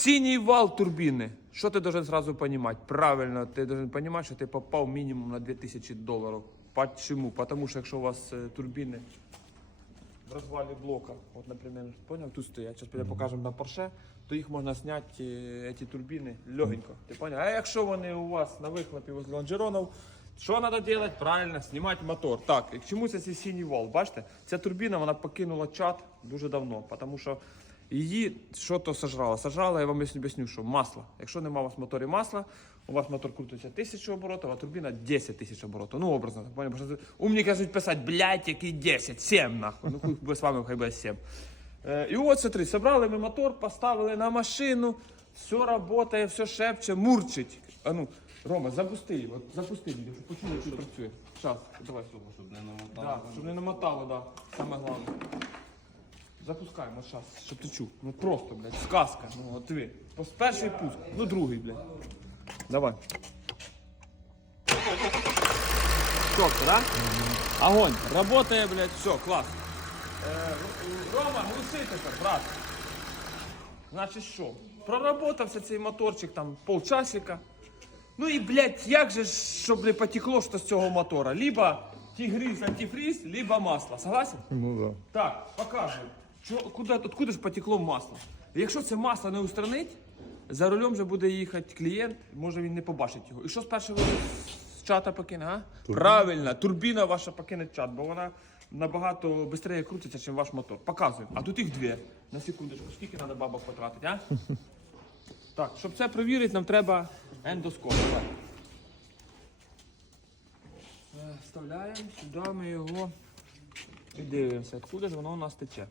Синій вал турбіни. Що ти должен сразу понимать? Правильно, ти должен понимать, що ти попав мінімум на 2000 доларів. Почему? Потому що якщо у вас е, турбіни в розвалі блока, от, наприклад, поняв, тут стоять, зараз піде покажемо на Porsche, то їх можна зняти, е, ці турбіни, легенько. Ти поняв? А якщо вони у вас на вихлопі возле лонжеронів, що треба робити? Правильно, знімати мотор. Так, і к чому це цей синій вал? Бачите, ця турбіна вона покинула чат дуже давно, тому що її що то сожрало? Сожрало, я вам об'ясню, що масло. Якщо немає у вас в моторі масла, у вас мотор крутиться 1000 оборотів, а турбіна 10 тисяч оборотів. Ну, образно, так? Умні кажуть писати, блядь, який 10, 7 нахуй. Ну, хуй би з вами хай буде 7. Е, і от смотри, собрали ми мотор, поставили на машину, все працює, все шепче, мурчить. А ну, Рома, запусти його, от запусти щоб почули, він працює. Щас, давай. Щоб не намотало. Да, щоб не намотало, да. Саме головне. Запускаємо зараз, щоб ти чув. Ну просто, блядь, сказка. Ну, от. Пос- Перший пуск, ну другий, блядь. Давай. Чітко, да? Огонь. Работає, блядь, все, клас. Е, Рома, глуши тепер, брат. Значить що? Проработався цей моторчик там полчасика. Ну і, блядь, як же щоб не потекло що з цього мотора? Либо тігриз, антифриз, либо масло. Согласен? Ну да. Так, показуй. Що, куди, откуда ж потекло масло? Якщо це масло не устранить, за рулем вже буде їхати клієнт, може він не побачить його. І що спершу ви з чата покине, а? Правильно, турбіна ваша покине чат, бо вона набагато швидше крутиться, ніж ваш мотор. Показуй. А тут їх дві. На секундочку, скільки треба бабок потратити, а? Так, щоб це перевірити, нам треба ендоскоп. Е, Вставляємо сюди ми його і дивимося, откуда ж воно у нас тече.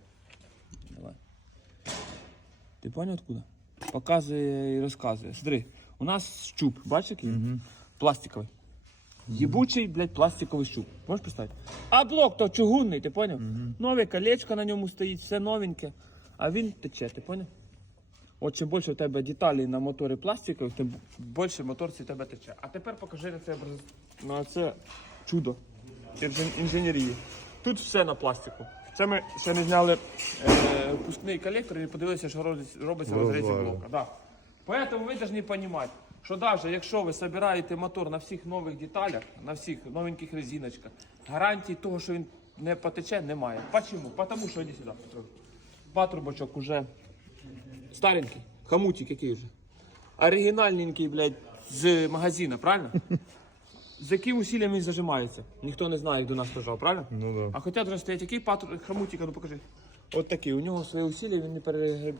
Ти поняв откуда? Показує і розказує. Смотри, у нас щуп, бачиш який? Пластиковий. Єбучий, блядь, пластиковий щуп. Можеш представити? А блок то чугунний, ти поняв? Нове колечко на ньому стоїть, все новеньке. А він тече, ти поняв? От чим більше в тебе деталей на моторі пластикових, тим більше мотор цей тебе тече. А тепер покажи на це образ- на це чудо інжен- інженерії. Тут все на пластику. Це ми ще не зняли е, пускний колектор і подивилися, що робиться, робиться в розрізі блока. Да. Поэтому ви повинні розуміти, що навіть якщо ви збираєте мотор на всіх нових деталях, на всіх новеньких резиночках, гарантії того, що він не потече, немає. Почему? Потому що іди сюди. Петро. Патрубочок уже старенький, хомутик який вже. Оригінальненький, блядь, з магазина, правильно? З яким усиллям він зажимається? Ніхто не знає, як до нас лежав, правильно? Ну да. А хоча вже стоять який патрон, хомутик, ну покажи. От такий, у нього свої усилля, він не перегризає.